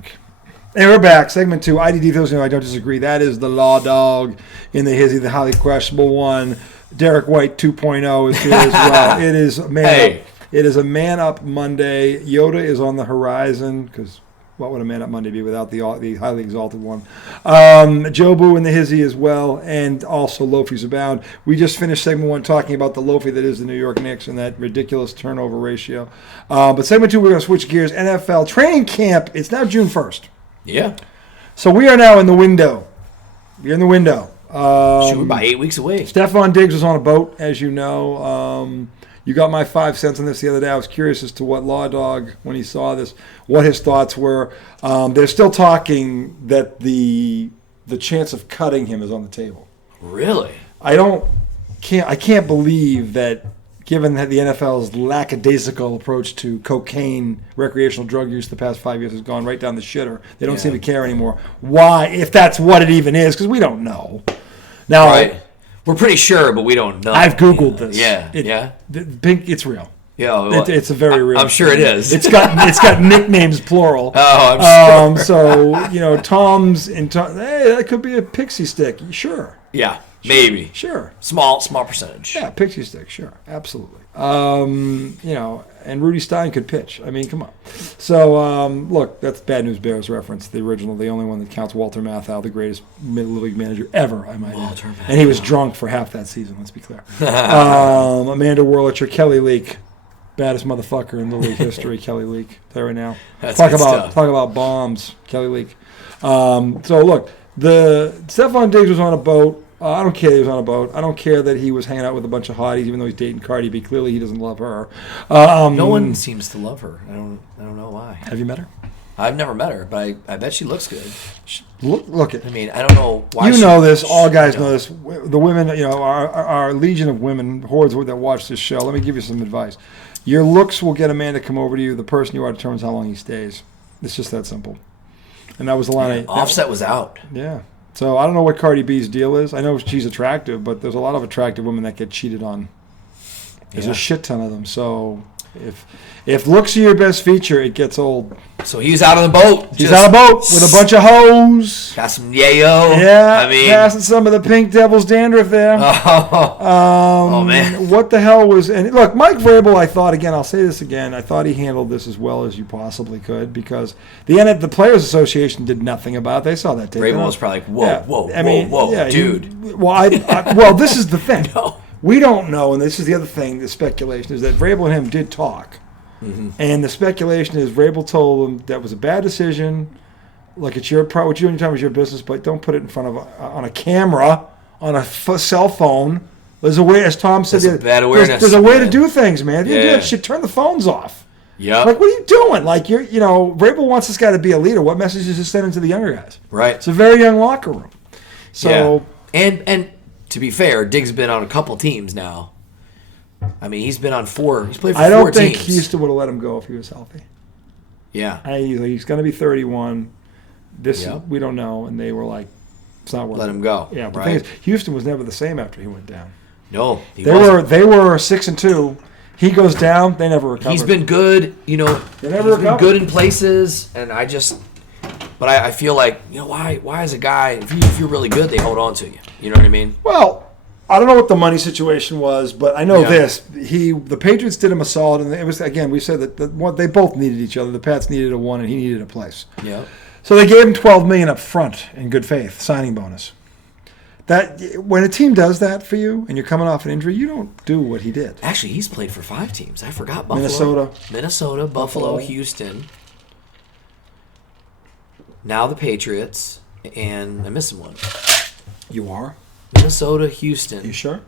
think. And we're back. Segment 2. IDD Thursday. I don't disagree. That is the law dog in the hizzy, the highly questionable one. Derek White 2.0 is here as well. It is It is a man up Monday. Yoda is on the horizon because what would a man up Monday be without the highly exalted one? Jobu in the hizzy as well, and also Lofies abound. We just finished segment 1 talking about the Lofi that is the New York Knicks and that ridiculous turnover ratio. But segment 2, we're going to switch gears. NFL training camp. It's now June 1st. Yeah. So we are now in the window. You're in the window. We're about 8 weeks away. Stephon Diggs was on a boat, as you know. You got my 5 cents on this the other day. I was curious as to what Law Dog, when he saw this, what his thoughts were. They're still talking that the chance of cutting him is on the table. Really? I can't believe that, given that the NFL's lackadaisical approach to cocaine, recreational drug use the past 5 years has gone right down the shitter. They don't seem to care anymore. Why, if that's what it even is, because we don't know. Now, right. We're pretty sure, but we don't know. I've Googled this. Yeah, It's real. Yeah, well, it's a very real. I'm sure it is. It's got nicknames plural. Oh, I'm sure. So Tom's and Tom. Hey, that could be a pixie stick. Sure. Yeah, maybe. Sure. Small percentage. Yeah, pixie stick. Sure, absolutely. And Rudy Stein could pitch. I mean, come on. So look, that's Bad News Bears reference. The original, the only one that counts Walter Matthau, the greatest Little League manager ever, I might add. And he was drunk for half that season. Let's be clear. Amanda Wurlitzer, Kelly Leak. Baddest motherfucker in the league history, Kelly Leak. Tell you right now. Talk about bombs, Kelly Leak. So look, the Stephon Diggs was on a boat. I don't care that he was on a boat. I don't care that he was hanging out with a bunch of hotties, even though he's dating Cardi B. Clearly, he doesn't love her. No one seems to love her. I don't know why. Have you met her? I've never met her, but I bet she looks good. Look at. I mean, I don't know why. You know this. All guys know this. The women, our legion of women, hordes that watch this show. Let me give you some advice. Your looks will get a man to come over to you. The person you are determines how long he stays. It's just that simple. And that was the line. Offset was out. Yeah. So I don't know what Cardi B's deal is. I know she's attractive, but there's a lot of attractive women that get cheated on. There's a shit ton of them. So if looks are your best feature, it gets old. So he's out on the boat. He's on a boat with a bunch of hoes. Got some yayo. Yeah, I mean, passing some of the pink devil's dandruff there. Oh man. What the hell was... And look, Mike Vrabel, I thought, again, I'll say this again, I thought he handled this as well as you possibly could because the Players Association did nothing about it. They saw that tape. Vrabel was probably like, whoa, dude. Well, this is the thing. No. We don't know, and this is the other thing, the speculation, is that Vrabel and him did talk. Mm-hmm. And the speculation is Vrabel told him that was a bad decision. Like, it's what you're doing is your business, but don't put it in front of on a camera, on a cell phone. There's a way, as Tom said, bad awareness. There's a way to do things, man. If you do that shit, turn the phones off. Yeah. Like, what are you doing? Like, Vrabel wants this guy to be a leader. What message is he sending to the younger guys? Right. It's a very young locker room. So, and to be fair, Diggs been on a couple teams now. I mean, he's been on 4. He's played for 4 teams. I don't think Houston would have let him go if he was healthy. Yeah. He's going to be 31. We don't know. And they were like, it's not worth it. Let him go. Yeah. But the thing is, Houston was never the same after he went down. No. They were 6-2. He goes down. They never recovered. He's been good. They never been good in places. And but I feel like, why is a guy, if you're really good, they hold on to you. You know what I mean? Well, I don't know what the money situation was, but I know this. The Patriots did him a solid, and it was, again, we said that they both needed each other. The Pats needed a one, and he needed a place. Yeah. So they gave him $12 million up front in good faith, signing bonus. That when a team does that for you, and you're coming off an injury, you don't do what he did. Actually, he's played for 5 teams. I forgot. Buffalo, Minnesota, Buffalo, Houston. Now the Patriots, and I'm missing one. You are? Minnesota, Houston. You sure?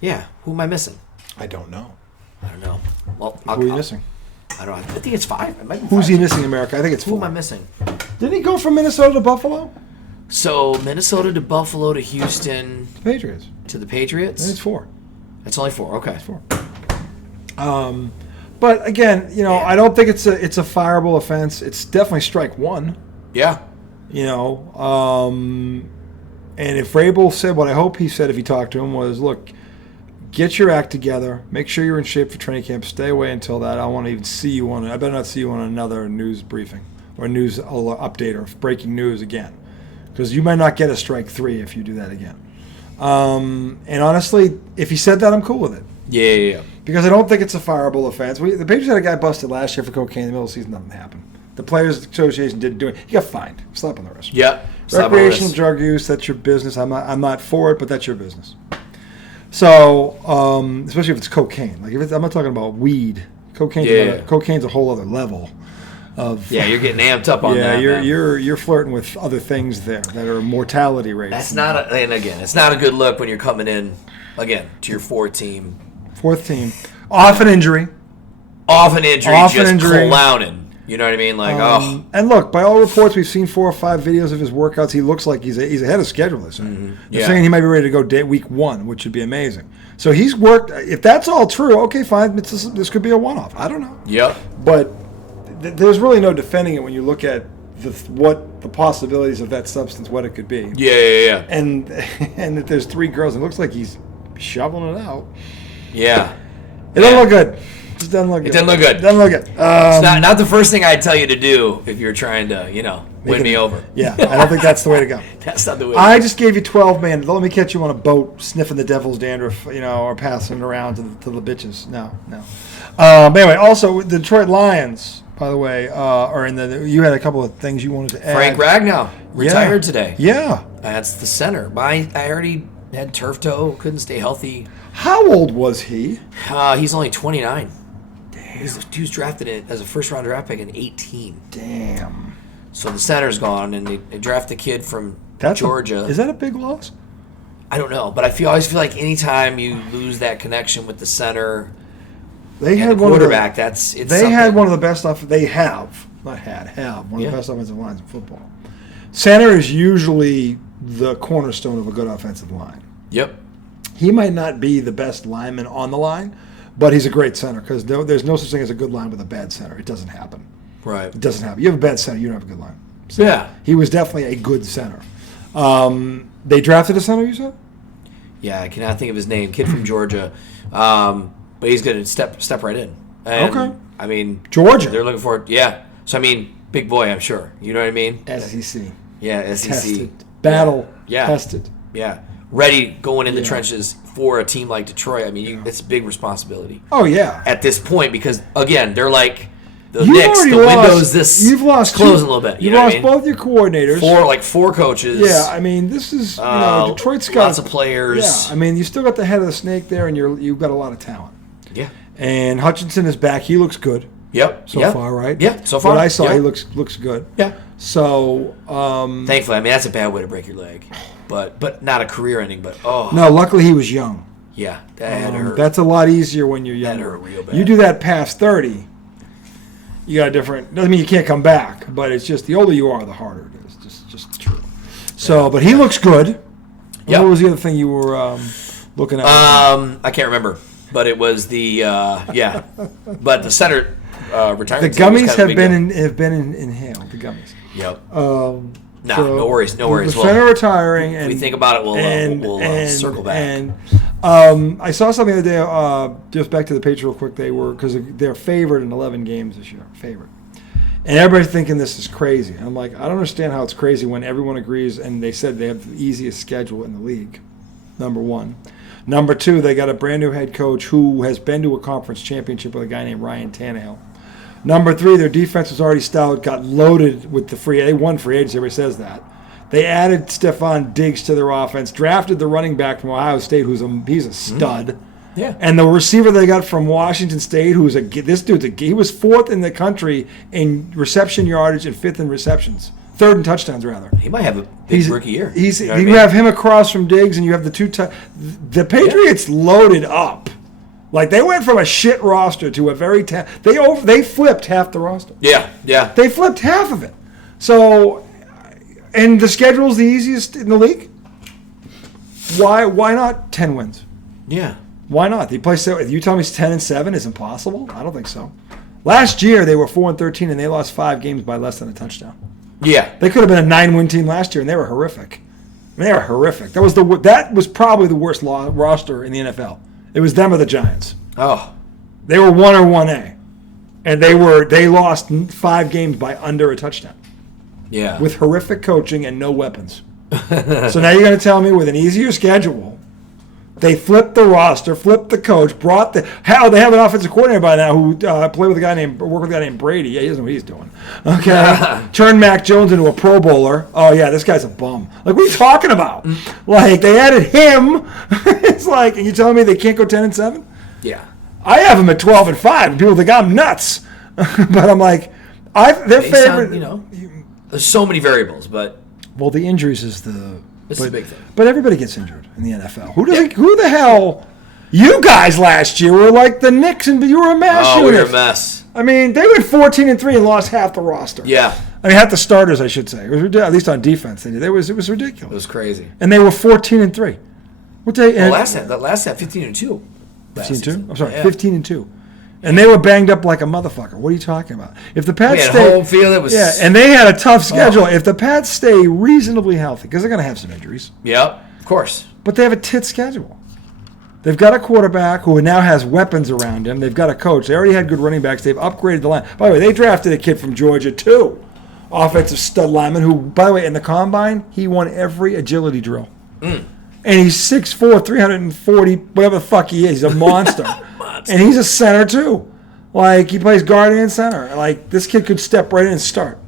Yeah. Who am I missing? I don't know. I don't know. Well, who are you missing? I don't know. I think it's 5. It might be 5. Who's he missing, America? I think it's 4. Who am I missing? Didn't he go from Minnesota to Buffalo? So, Minnesota to Buffalo to Houston. The Patriots. To the Patriots? Then it's 4. It's only 4. Okay. It's 4. But again, I don't think it's a fireable offense. It's definitely strike 1. Yeah. And if Vrabel said what I hope he said if he talked to him was, look, get your act together, make sure you're in shape for training camp, stay away until that. I won't even see you I better not see you on another news briefing. or news update or breaking news again, because you might not get a strike 3 if you do that again. And honestly, if he said that, I'm cool with it. Yeah. Because I don't think it's a fireable offense. The Patriots had a guy busted last year for cocaine in the middle of the season. Nothing happened. The Players Association didn't do it. He got fined. Slap on the wrist. Yep. Recreational drug use, that's your business. I'm not for it, but that's your business. So, especially if it's cocaine. Like I'm not talking about weed. Cocaine's a whole other level of. Yeah, you're getting amped up on that. Yeah, you're flirting with other things there that are mortality rates. That's not it's not a good look when you're coming in again to your fourth team. Off an injury. Clowning. You know what I mean? Like, And look, by all reports, we've seen 4 or 5 videos of his workouts. He looks like he's ahead of schedule this year. Mm-hmm. They're saying he might be ready to go week 1, which would be amazing. So he's worked. If that's all true, okay, fine. This could be a one-off. I don't know. Yep. But there's really no defending it when you look at what the possibilities of that substance, what it could be. Yeah. And that there's 3 girls. It looks like he's shoveling it out. Yeah. It doesn't look good. It doesn't look good. It's not the first thing I'd tell you to do if you're trying to, win me over. Yeah, I don't think that's the way to go. That's not the way. I just gave you 12 man. Let me catch you on a boat sniffing the devil's dandruff, or passing it around to the bitches. No. Anyway, also the Detroit Lions, by the way, are in the. You had a couple of things you wanted to add. Frank Ragnow retired today. Yeah, that's the center. I heard he had turf toe, couldn't stay healthy. How old was he? He's only 29. He was drafted as a first-round draft pick in 18. Damn. So the center's gone, and they draft a kid from Georgia. Is that a big loss? I don't know, but I always feel like anytime you lose that connection with the center and the quarterback, they had one of the best They have one of the best offensive lines in football. Center is usually the cornerstone of a good offensive line. Yep. He might not be the best lineman on the line, but he's a great center because there's no such thing as a good line with a bad center. It doesn't happen. Right. It doesn't happen. You have a bad center, you don't have a good line. So yeah. He was definitely a good center. They drafted a center, you said? Yeah, I cannot think of his name. Kid from Georgia. But he's going to step right in. And, okay. I mean, Georgia. They're looking for it. Yeah. So, I mean, big boy, I'm sure. You know what I mean? SEC. Yeah, SEC. Tested. Battle. Yeah. Tested. Yeah. Ready, going in the trenches for a team like Detroit. I mean, it's a big responsibility. Oh, yeah. At this point, because, again, they're like the Knicks. The window's closing a little bit. You've lost both your coordinators. Four coaches. Yeah, I mean, this is, Detroit's got lots of players. Yeah, I mean, you still got the head of the snake there, and you've got a lot of talent. Yeah. And Hutchinson is back. He looks good. Yep. So far, right? Yeah, so far. What I saw, he looks good. Yeah. So, thankfully, I mean, that's a bad way to break your leg. But not a career ending, but No, luckily he was young. Yeah, that hurt. That's a lot easier when you're young. That hurt real bad. You do that past 30, you got a different, doesn't mean you can't come back, but it's just the older you are, the harder it is. Just true. So, but he looks good. Yep. What was the other thing you were looking at? I can't remember, but it was the, but the center retirement. The gummies have been inhaled, the gummies. Yep. No worries. The center retiring. If we think about it, we'll circle back. And I saw something the other day, just back to the Patriots real quick, because they're favored in 11 games this year, favored. And everybody's thinking this is crazy. I'm like, I don't understand how it's crazy when everyone agrees, and they said they have the easiest schedule in the league, number one. Number two, they got a brand new head coach who has been to a conference championship with a guy named Ryan Tannehill. Number three, their defense was already stout, got loaded with they won free agency, everybody says that. They added Stephon Diggs to their offense, drafted the running back from Ohio State, he's a stud. Yeah. And the receiver they got from Washington State, he was fourth in the country in reception yardage and fifth in receptions. Third in touchdowns, rather. He might have a big rookie year. You have him across from Diggs, and you have the the Patriots loaded up. Like, they went from a shit roster to a very they flipped half the roster. Yeah. They flipped half of it. So, and the schedule's the easiest in the league. Why not 10 wins? Yeah. Why not? You tell me 10-7 is impossible? I don't think so. Last year they were 4-13 and they lost 5 games by less than a touchdown. Yeah. They could have been a 9-win team last year and they were horrific. They were horrific. That was probably the worst roster in the NFL. It was them or the Giants. Oh. They were 1 or 1A. And they lost 5 games by under a touchdown. Yeah. With horrific coaching and no weapons. So now you're going to tell me with an easier schedule, they flipped the roster, flipped the coach, they have an offensive coordinator by now who work with a guy named Brady. Yeah, he doesn't know what he's doing. Okay, turned Mac Jones into a Pro Bowler. Oh yeah, this guy's a bum. Like, what are you talking about? Like, they added him. It's like, and you telling me they can't go 10-7? Yeah. I have them at 12-5. People think I'm nuts, but I'm like, their favorite. There's so many variables, but the injuries is the big thing. But everybody gets injured in the NFL. Who the hell? You guys last year were like the Knicks, and you were a mess. Oh, we were a mess. I mean, they went 14-3 and lost half the roster. Yeah. I mean, half the starters, I should say. It was ridiculous. At least on defense, they did. It was ridiculous. It was crazy. And they were 14-3. That last set 15-2. 15-2? I'm sorry, 15-2. And they were banged up like a motherfucker. What are you talking about? If the Pats stay home field, it was and they had a tough schedule. If the Pats stay reasonably healthy, because they're going to have some injuries. Yep, of course. But they have a tit schedule. They've got a quarterback who now has weapons around him. They've got a coach. They already had good running backs. They've upgraded the line. By the way, they drafted a kid from Georgia too, offensive stud lineman who, by the way, in the combine he won every agility drill. And he's 6'4", 340, whatever the fuck he is. He's a monster. And he's a center, too. Like, he plays guard and center. Like, this kid could step right in and start.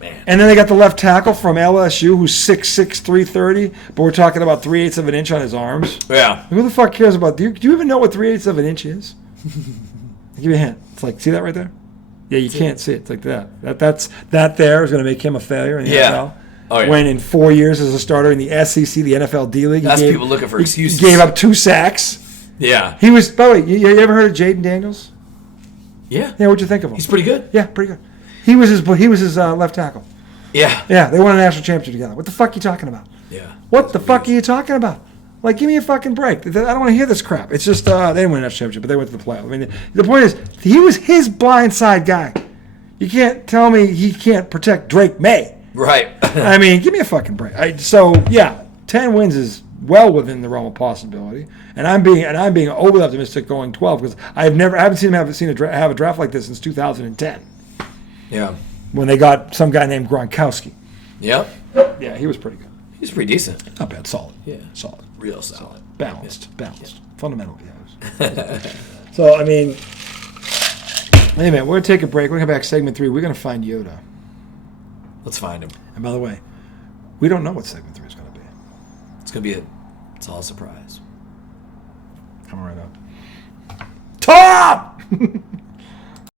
Man. And then they got the left tackle from LSU, who's 6'6", 330, but we're talking about 3/8 of an inch on his arms. Yeah. Who the fuck cares about... Do you even know what 3/8 of an inch is? I'll give you a hint. It's like, see that right there? Yeah, you can't see it. It's like that. That there is going to make him a failure in the NFL. Oh, yeah. When in 4 years as a starter in the SEC, the NFL D-League, that's people looking for excuses. He gave up 2 sacks. Yeah. He was, by the way, you ever heard of Jaden Daniels? Yeah. Yeah, what'd you think of him? He's pretty good. Yeah, pretty good. He was his left tackle. Yeah. Yeah, they won a national championship together. What the fuck are you talking about? Yeah. What the fuck are you talking about? Like, give me a fucking break. I don't want to hear this crap. It's just, they didn't win a national championship, but they went to the playoff. I mean, the point is, he was his blind side guy. You can't tell me he can't protect Drake May. Right. I mean, give me a fucking break. 10 wins is well within the realm of possibility, and I'm being overly optimistic going 12 because I haven't seen him have a draft like this since 2010. Yeah. When they got some guy named Gronkowski. Yep. Yeah, he was pretty good. He's pretty decent. Not bad, solid. Yeah. Solid. Real solid. Balanced. Fundamental. Yeah. So I mean, hey man, we're gonna take a break. We're gonna come back segment 3. We're gonna find Yoda. Let's find him. And by the way, we don't know what segment 3 is going to be. It's all a surprise. Coming right up. Tom!